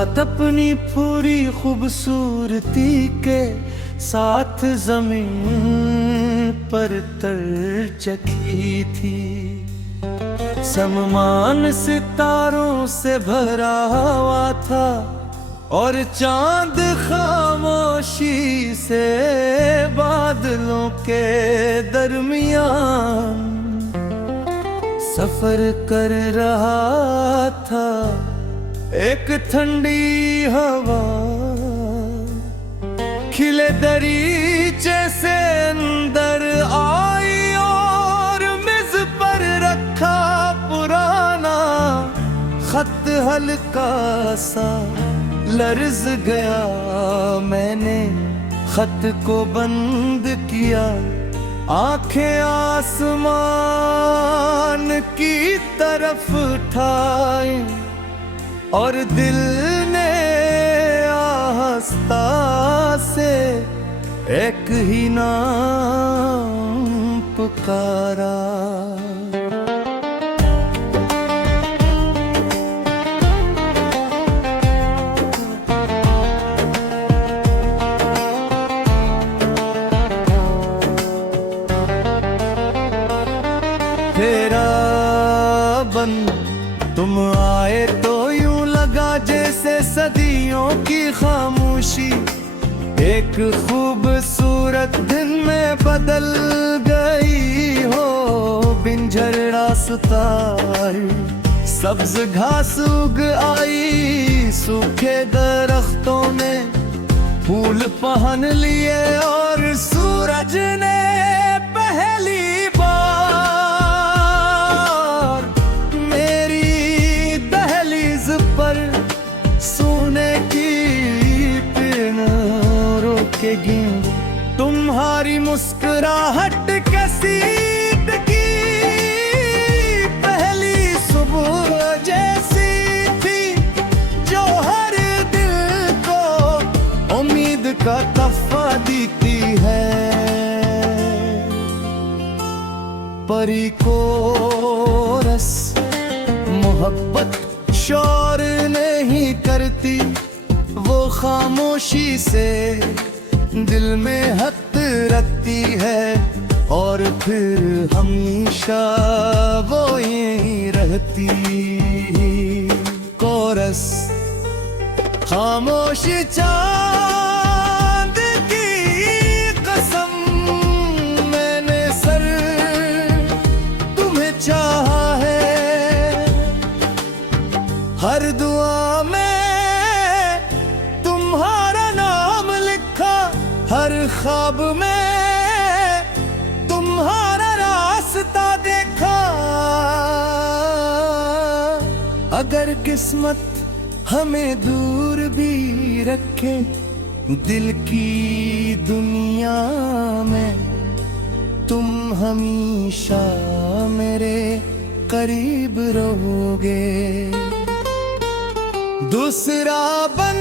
रात अपनी पूरी खूबसूरती के साथ जमीन पर तर चकी थी। समान सितारों से भरा हुआ था और चांद खामोशी से बादलों के दरमियान सफर कर रहा था। एक ठंडी हवा खिले दरीचे से अंदर आई और मेज पर रखा पुराना खत हल्का सा लर्ज गया। मैंने खत को बंद किया, आंखें आसमान की तरफ उठाई और दिल ने आस्था से एक ही नाम पुकारा। तेरा बन तुम आए तो यूं लगा जैसे सदियों की खामोशी एक खूबसूरत दिन में बदल गई हो। बिंझर रास्ता सब्ज घास उग आई, सूखे दरख्तों ने फूल पहन लिए और सूरज ने पहली तुम्हारी मुस्कुराहट कसीदगी पहली सुबह जैसी थी जो हर दिल को उम्मीद का तोहफा देती है। परी को रस मोहब्बत शोर नहीं करती, वो खामोशी से दिल में हद रखती है और फिर हमेशा वो यहीं रहती। कोरस खामोश चांद की कसम, मैंने सर तुम्हें चाहा है। हर दुआ में हर ख्वाब में तुम्हारा रास्ता देखा। अगर किस्मत हमें दूर भी रखे दिल की दुनिया में, तुम हमेशा मेरे करीब रहोगे। दूसरा बन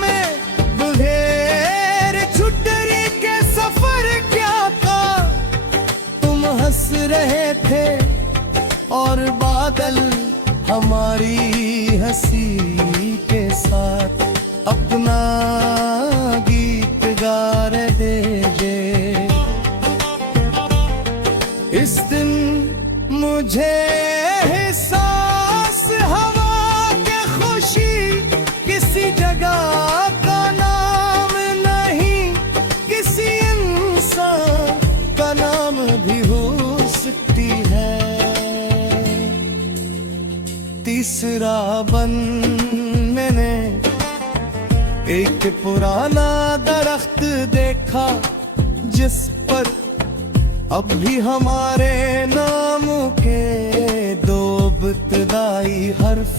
में बुढ़ेर छुट्टी के सफर क्या था, तुम हंस रहे थे और बादल हमारी हंसी के साथ अपना गीत गा रहे थे। इस दिन मुझे एहसास हवा के खुशी किसी जगह का नाम नहीं, किसी इंसान का नाम भी हो सकती है। तीसरा बन मैंने एक पुराना दरख्त देखा जिस पर अब भी हमारे नाम के दो इब्तिदाई हर्फ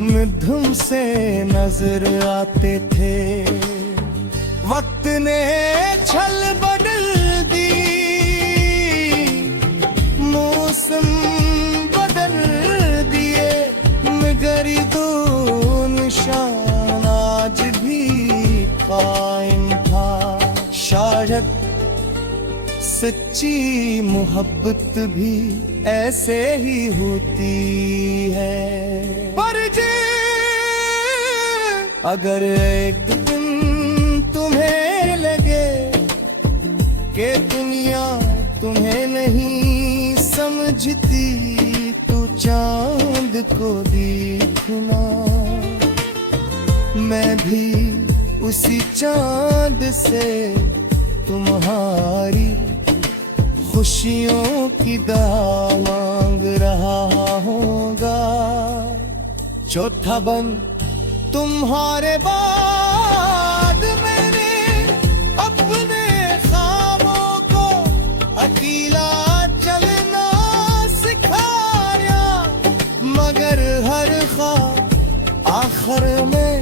मध्यम से नजर आते थे। वक्त ने छल बदल दी, मौसम बदल दिए, मगर दो निशान आज भी कायम था। शायद सच्ची मोहब्बत भी ऐसे ही होती है। पर जे अगर एक दिन तुम्हें लगे कि दुनिया तुम्हें नहीं समझती, तो चांद को देखना, मैं भी उसी चांद से तुम्हारी खुशियों की दुआ मांग रहा होगा। चौथा बन तुम्हारे बाद मैंने अपने ख्वाबों को अकेला चलना सिखाया, मगर हर ख्वाब आखिर में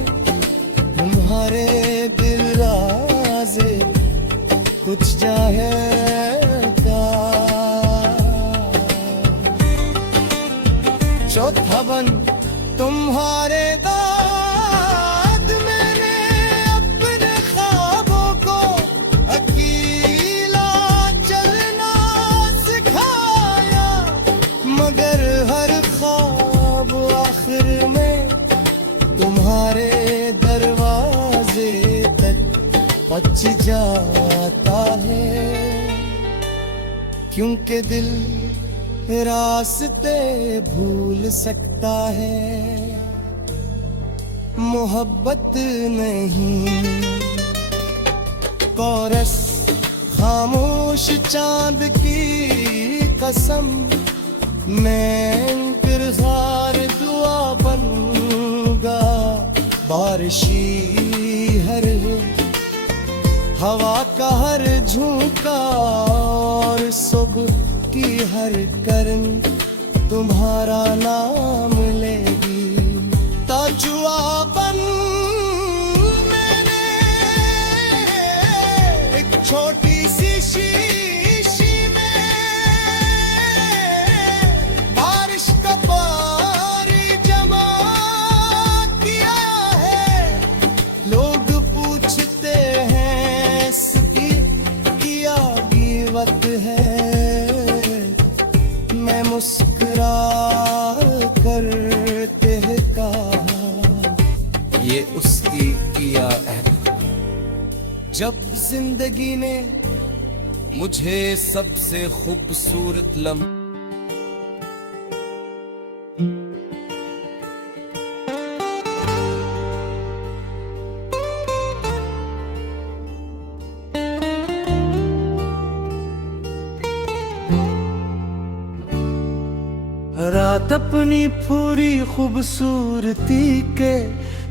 तुम्हारे दिल राज़े कुछ जाएगा। चौथा बन तुम्हारे बाद मैंने अपने ख्वाबों को अकेला चलना सिखाया, मगर हर ख्वाब आखिर में तुम्हारे दरवाजे तक पहुंच जाता है। क्योंकि दिल रास्ते भूल सकता है, मोहब्बत नहीं। कोरस खामोश चांद की कसम, मैं इंतज़ार दुआ बनूंगा। बारिशी हर हवा का हर झोंका और सुबह की हर करन तुम्हारा नाम लेगी। ताजुआ बन मैंने एक छोटी सी शीशी में बारिश का पानी जमा किया है। लोग पूछते हैं इसकी क्या कीमत है, मैं मुस्कुरा कर कहता ये उसकी किया है। जब जिंदगी ने मुझे सबसे खूबसूरत लम्हा रात अपनी पूरी खूबसूरती के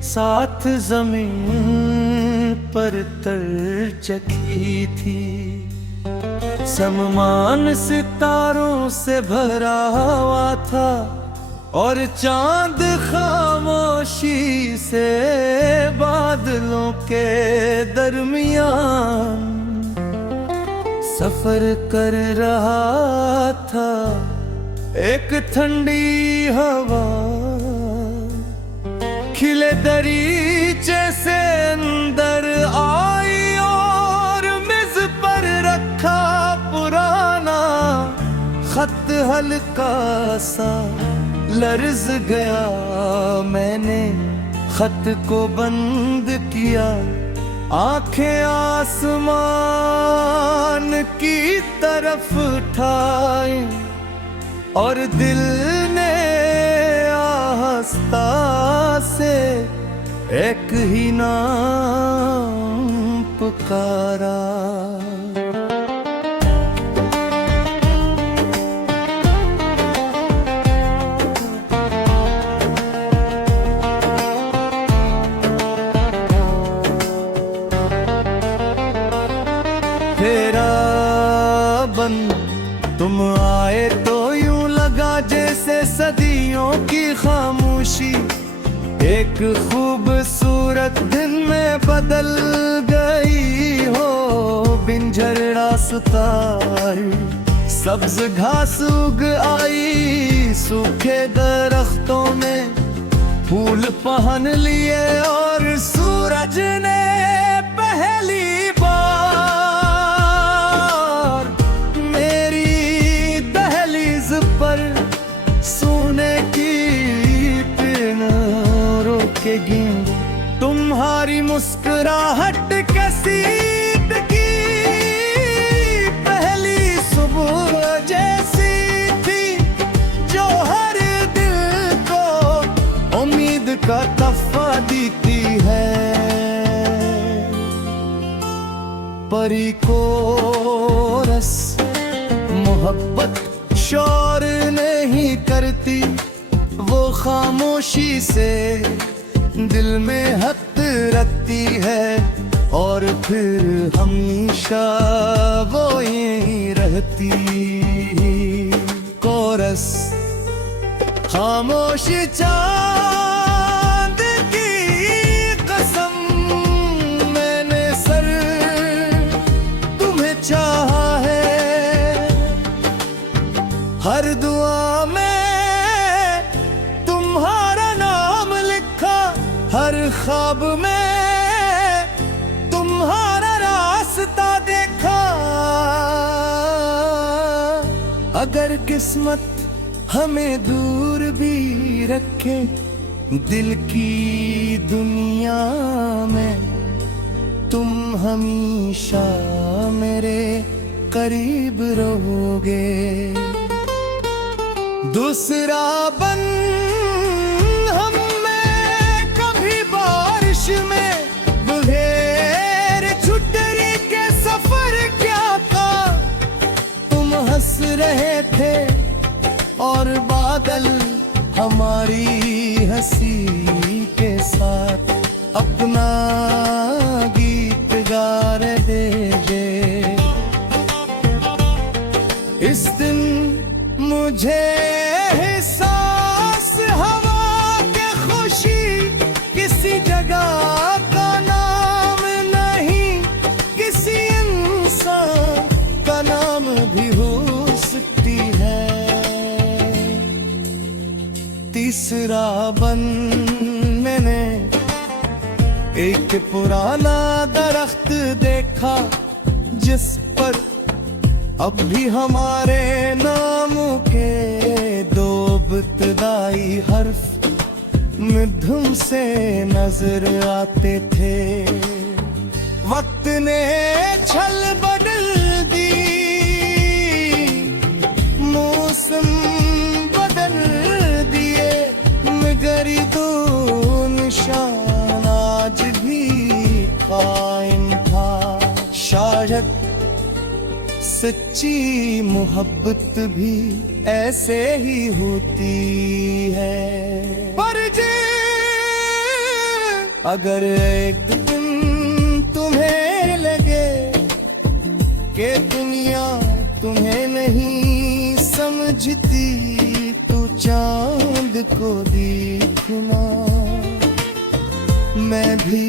साथ जमीन पर तर चखी थी। समान सितारों से भरा हुआ था और चांद खामोशी से बादलों के दरमियान सफर कर रहा था। एक ठंडी हवा खिले दरीचे से अंदर आई और मेज पर रखा पुराना खत हल्का सा लर्ज गया। मैंने खत को बंद किया, आंखें आसमान की तरफ उठाई और दिल ने आस्था से एक ही नाम पुकारा। तेरा बन तुम आए तो यूं लगा जैसे सदियों की खामोशी एक खूबसूरत दिन में बदल गई हो। बिन झरना सुताई सब्ज घास उग आई, सूखे दरख्तों में फूल पहन लिए और सूरज ने पहली बार के गिन तुम्हारी मुस्कुराहट कैसी की पहली सुबह जैसी थी, जो हर दिल को उम्मीद का तोहफा देती है। परी को रस मोहब्बत शोर नहीं करती, वो खामोशी से दिल में हक रखती है, और फिर हमेशा वो यहीं रहती। कोरस खामोश चांद की कसम, मैंने सर तुम्हें चाहा है, हर दुआ में तुम्हारा नाम लिखा, हर ख्वाब में तुम्हारा रास्ता देखा। अगर किस्मत हमें दूर भी रखे दिल की दुनिया में, तुम हमेशा मेरे करीब रहोगे। दूसरा बन हम में कभी बारिश में, बगैर छुट्टी के सफर क्या था। तुम हंस रहे थे और बादल हमारी हंसी के साथ अपना गीत गा रहे थे। इस दिन मुझे एहसास हवा के खुशी, किसी जगह का नाम नहीं, किसी इंसान का नाम भी हो सकती है। तीसरा बन मैंने एक पुराना दरख्त देखा, जिस पर अब भी हमारे नाम के दो इब्तिदाई हर्फ मध्यम से नजर आते थे। वक्त ने छल बदल दी, मौसम बदल दिए, मगर दो निशान आज भी कायम था। शायद सच्ची मोहब्बत भी ऐसे ही होती है। पर जे अगर एक दिन तुम्हें लगे कि दुनिया तुम्हें नहीं समझती, तो चांद को देखना, मैं भी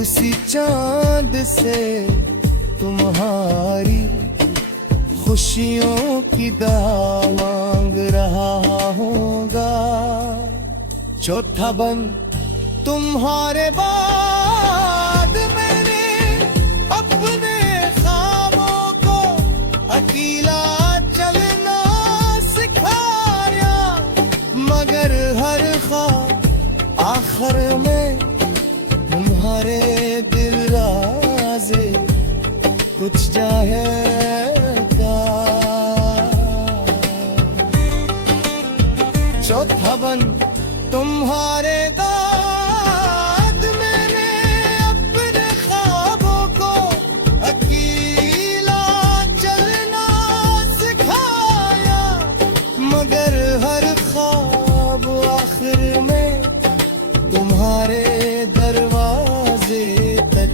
उसी चांद से तुम्हारी खुशियों की दुआ मांग रहा होगा। चौथा बन तुम्हारे बाद मैंने अपने ख्वाबों को अकेला चलना सिखाया, मगर हर ख्वाब आखिर में तुम्हारे दिल राज़े कुछ जाएगा। चौथा बन तुम्हारे बाद मैंने अपने ख्वाबों को अकेला चलना सिखाया, मगर हर ख्वाब आखिर में तुम्हारे दरवाजे तक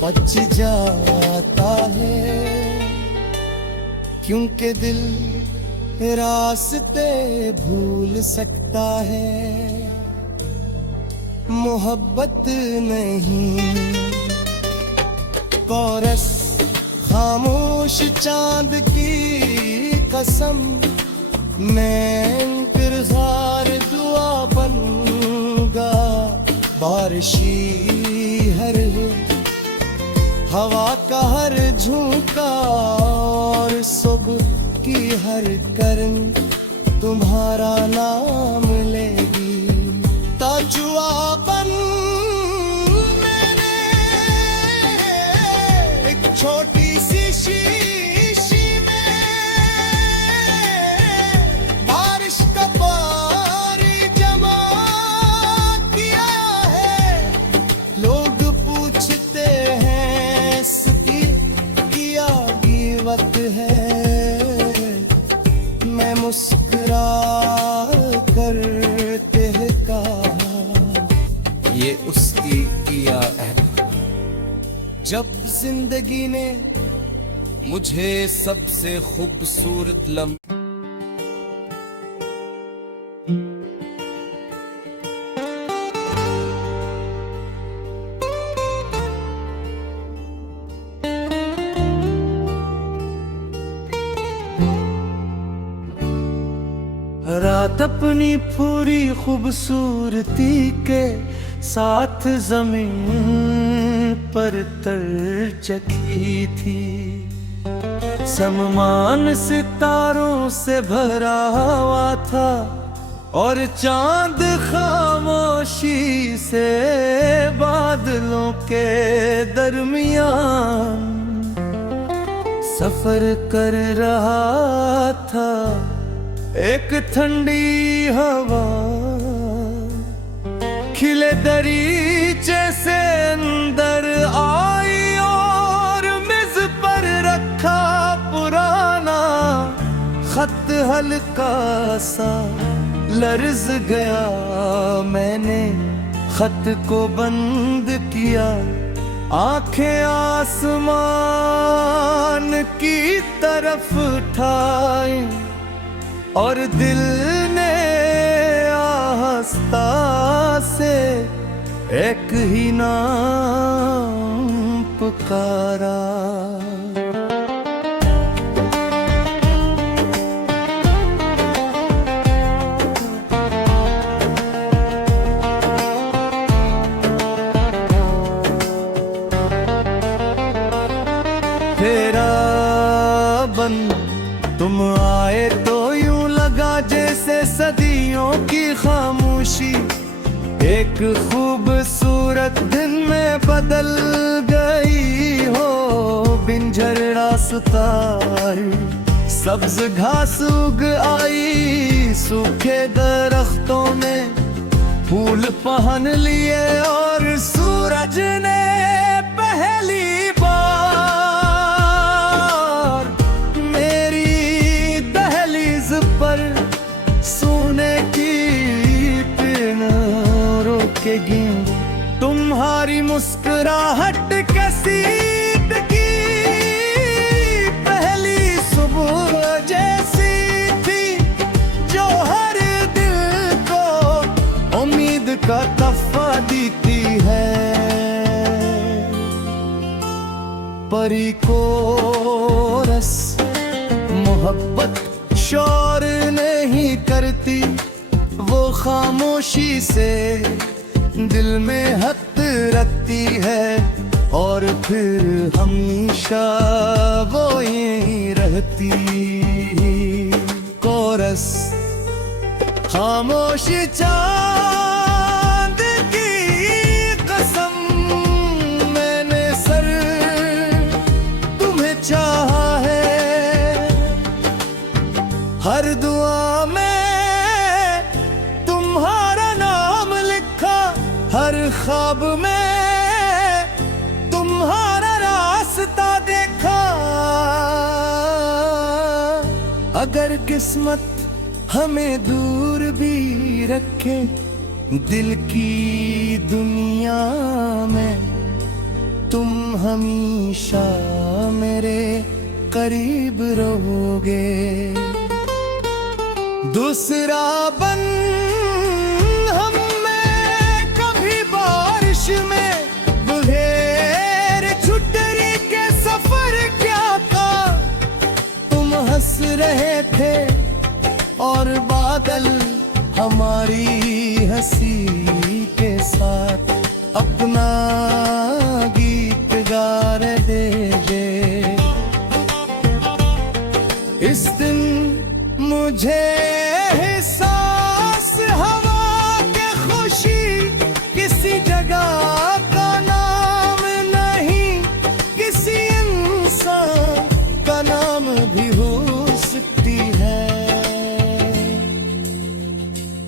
पहुंच जाता है। क्योंकि दिल रास्ते भूल सकता है, मोहब्बत नहीं। कोरस खामोश चांद की कसम, मैं इंतज़ार दुआ बनूंगा। बारिशी हर हवा का हर झोंका और सुबह की हर करन तुम्हारा नाम लेगी। ताजुआ मुस्कुरा करते हैं कहा, ये उसकी किया अहद। जब जिंदगी ने मुझे सबसे खूबसूरत लम्हा रात अपनी पूरी खूबसूरती के साथ जमीन पर तर चखी थी। समान सितारों से भरा हुआ था और चांद खामोशी से बादलों के दरमियान सफर कर रहा था। एक ठंडी हवा खिले दरीचे से अंदर आई और मेज पर रखा पुराना खत हल्का सा लर्ज गया। मैंने खत को बंद किया, आंखें आसमान की तरफ उठाई और दिल ने आस्था से एक ही नाम पुकारा। तेरा बन तुम आए तो यूं लगा जैसे सदियों की खामोशी एक खूबसूरत दिन में बदल गई हो। बिंझर रास्ता सब्ज घास उग आई, सूखे दरख्तों में फूल पहन लिए और सूरज ने पहली तुम्हारी मुस्कुराहट कसीद की पहली सुबह जैसी थी, जो हर दिल को उम्मीद का तोहफा देती है। परी को रस मोहब्बत शोर नहीं करती, वो खामोशी से दिल में हक रखती है और फिर हमेशा वो यहीं रहती। कोरस खामोश चांद की कसम, मैंने सर तुम्हें चाहा है। हर दुआ में हर ख्वाब में तुम्हारा रास्ता देखा। अगर किस्मत हमें दूर भी रखे दिल की दुनिया में, तुम हमेशा मेरे करीब रहोगे। दूसरा बन में बगैर छुट्टी के सफर क्या था, तुम हंस रहे थे और बादल हमारी हंसी के साथ अपना गीत गा रहे थे। इस दिन मुझे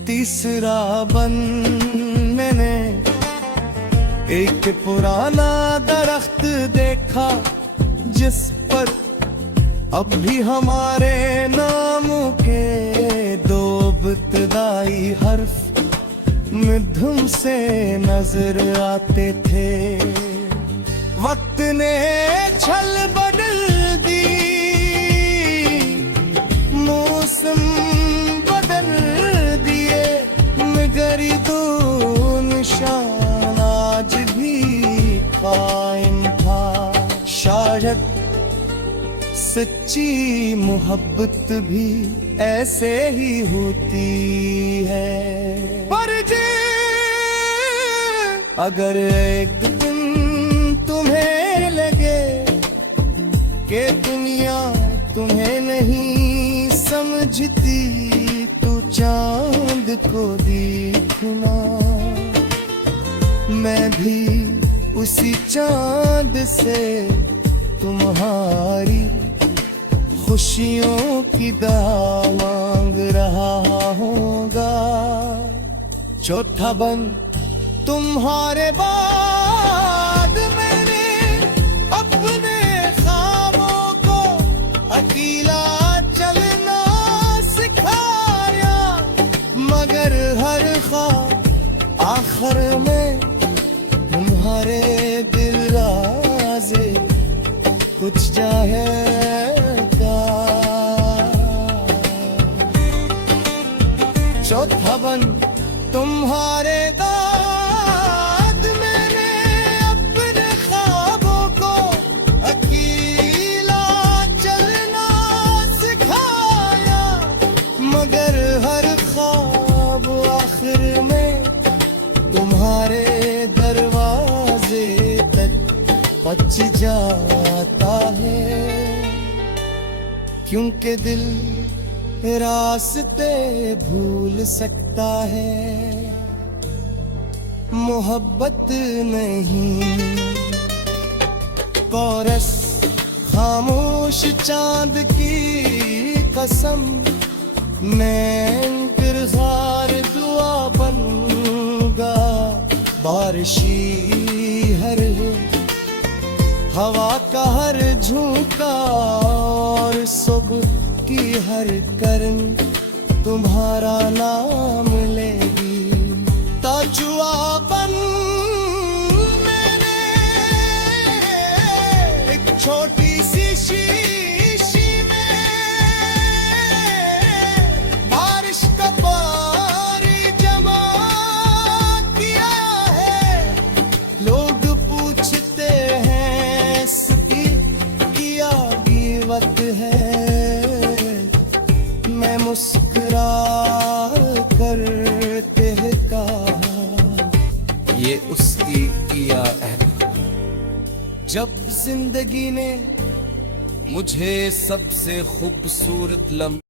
तीसरा बन मैंने एक पुराना दरख्त देखा, जिस पर अब भी हमारे नाम के इब्तदाई हर्फ मिधुम से नजर आते थे। वक्त ने छल बदल दी, मौसम बदल दिए, मगर दो निशान आज भी कायम था। शायद सच्ची मोहब्बत भी ऐसे ही होती है। पर जे अगर एक दिन तुम्हें लगे कि दुनिया तुम्हें नहीं समझती, तो चांद को देखना, मैं भी उसी चांद से तुम्हारी खुशियों की दुआ मांग रहा होगा। चौथा बंद तुम्हारे बाद मैंने अपने ख्वाबों को अकेला चलना सिखाया, मगर हर ख्वाब आखिर में तुम्हारे दिल राज़े कुछ जाएगा। चौथा बंद तुम्हारे बाद मैंने अपने ख्वाबों को अकेला चलना सिखाया, मगर हर ख्वाब आखिर में तुम्हारे दरवाजे तक पहुंच जाता है। क्योंकि दिल रास्ते भूल सकता है, मोहब्बत नहीं। कोरस खामोश चांद की कसम, मैं इंतज़ार दुआ बनूंगा। बारिशी हर हवा का हर झोंका और सुबह की हर करन तुम्हारा नाम लेगी। ताजुआ बन मैंने एक छोटी सी शीशी में बारिश का पानी जमा किया है। लोग पूछते हैं इसकी क्या कीमत है, मैं मुस्कुरा कर कहा ये उसकी किया है। जब जिंदगी ने मुझे सबसे खूबसूरत लम्हा